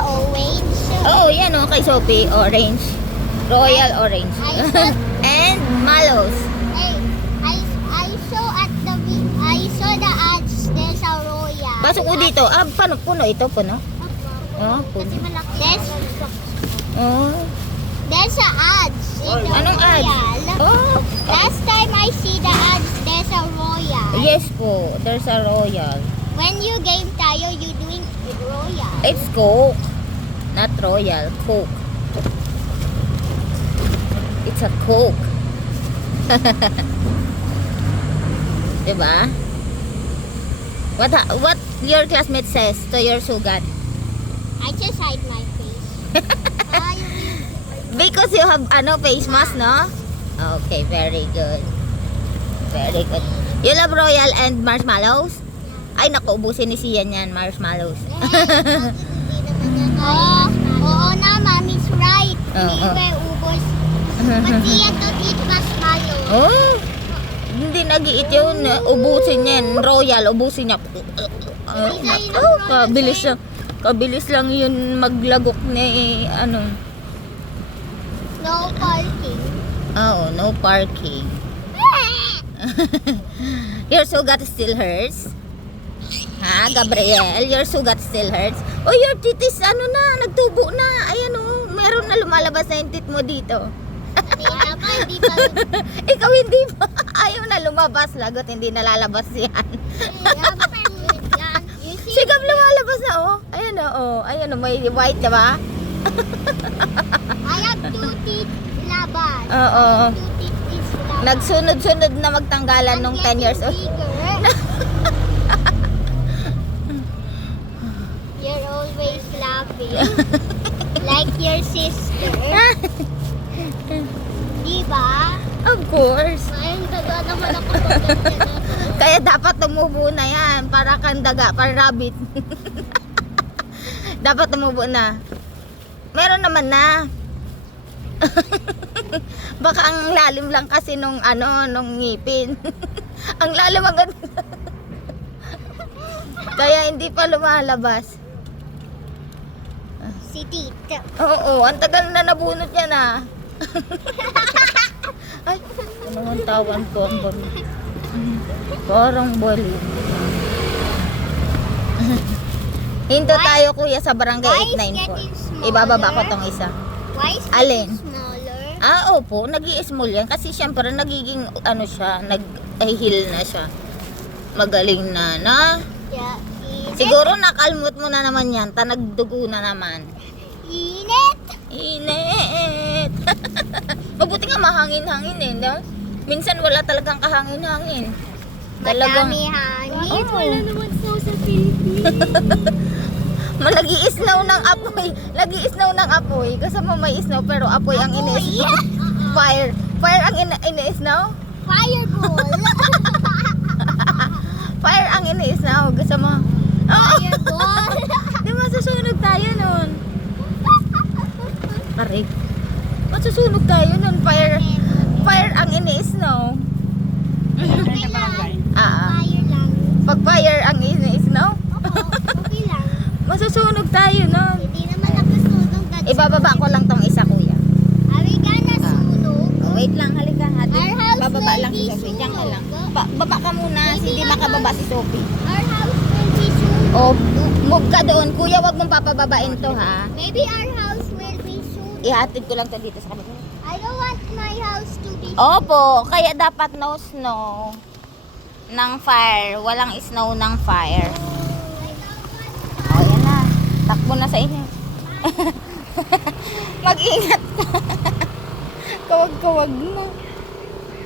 orange. So, oh, yeah, no, kay Sophie. Orange. Royal I, orange. I saw, and mallows. Hey, I, I saw at the I saw the ads there's a Royal. Paso ko dito. Ah, paano? Puno ito, po, no? Okay, okay. Oh, puno. Kasi malaki. There's, oh. Uh, there's a ads. In the Anong ads? Oh. Okay. Last time I see the ads, there's a Royal. Yes po, there's a Royal. When you game tayo, you doing It's Coke. Not Royal. Coke. It's a Coke. diba? What what your classmate says to your sugar? I just hide my face. because you have ano, face yeah. mask, no? Okay, very good. Very good. You love Royal and Marshmallows? Ay, naku, ni Sian yan, marshmallows. Yeah, oo, oh, oo na, Mami's right. Hindi oh oh. Oh. So, oh, oh. Hindi nag-eat yun. Ooh. Ubusin niya. Royal. Ubusin niya. Uh, oh, product. kabilis lang. Kabilis lang yun maglagok ni eh, ano. No parking. Oo, oh, no parking. Your sugat still hurts ha, Gabriel? Your sugat still hurts? oh, your titis, ano na, nagtubo na. Ayan o, oh, meron na lumalabas na yung tit mo dito. Hindi yeah, pa, hindi pa. Ikaw hindi pa. Ayaw na lumabas, lagot hindi nalalabas yan. hindi pa, Sigab lumalabas na oh. Ayan na oh, ayan o, oh, may white na ba? Diba? I have two teeth labas. Oo. Oh, oh. is labas. Nagsunod-sunod na magtanggalan And nung 10 years old. Bigger. like your sister. diba? Of course. Ngayon, daga naman ako. Kaya dapat tumubo na yan. Para kang daga, para rabbit. dapat tumubo na. Meron naman na. Baka ang lalim lang kasi nung ano, nung ngipin. ang lalim agad. Kaya hindi pa lumalabas si Tito. Oo, oh, oo oh. ang tagal na nabunot niya na. Ay, anong ang tawan ko ang bami? Parang bali. Hinto why, tayo kuya sa barangay 894. Ibababa ko tong isa. Why is Alin? Ah, opo. Oh Nag-i-small yan. Kasi syempre, nagiging, ano siya, nag-heal na siya. Magaling na, na? Yeah. It? Siguro nakalmot mo na naman yan. Tanagdugo na naman. Init! Init! Mabuti nga mahangin-hangin eh. No? Minsan wala talagang kahangin-hangin. Talagang... Madami hangin. Wow, oh. wala naman sa Philippines. Nag-iisnow ng apoy. lagi iisnow ng apoy. Kasi mo may isnow pero apoy, apoy ang iniisnow. Yeah. Fire. Fire ang iniisnow? Fireball! malamig. Okay. Masusunog tayo ng fire. Fire ang inis, no? Ah, okay uh, pag fire ang inis, no? Okay, okay lang. Masusunog tayo, no? Okay. Ibababa ko lang tong isa, kuya. Are we gonna sunog? Wait lang, halika natin. Bababa lang si Sophie. lang. baba ka muna, Maybe hindi makababa house, si Sophie. Our house will be sunog. Oh, move ka doon. Kuya, wag mong papababain to, ha? Maybe our house ihatid ko lang to dito sa kanila. I don't want my house to be... Here. Opo, kaya dapat no snow fire. ng fire. Walang snow ng fire. Oh, yan na. Takbo na sa inyo. Mag-ingat. Kawag-kawag na.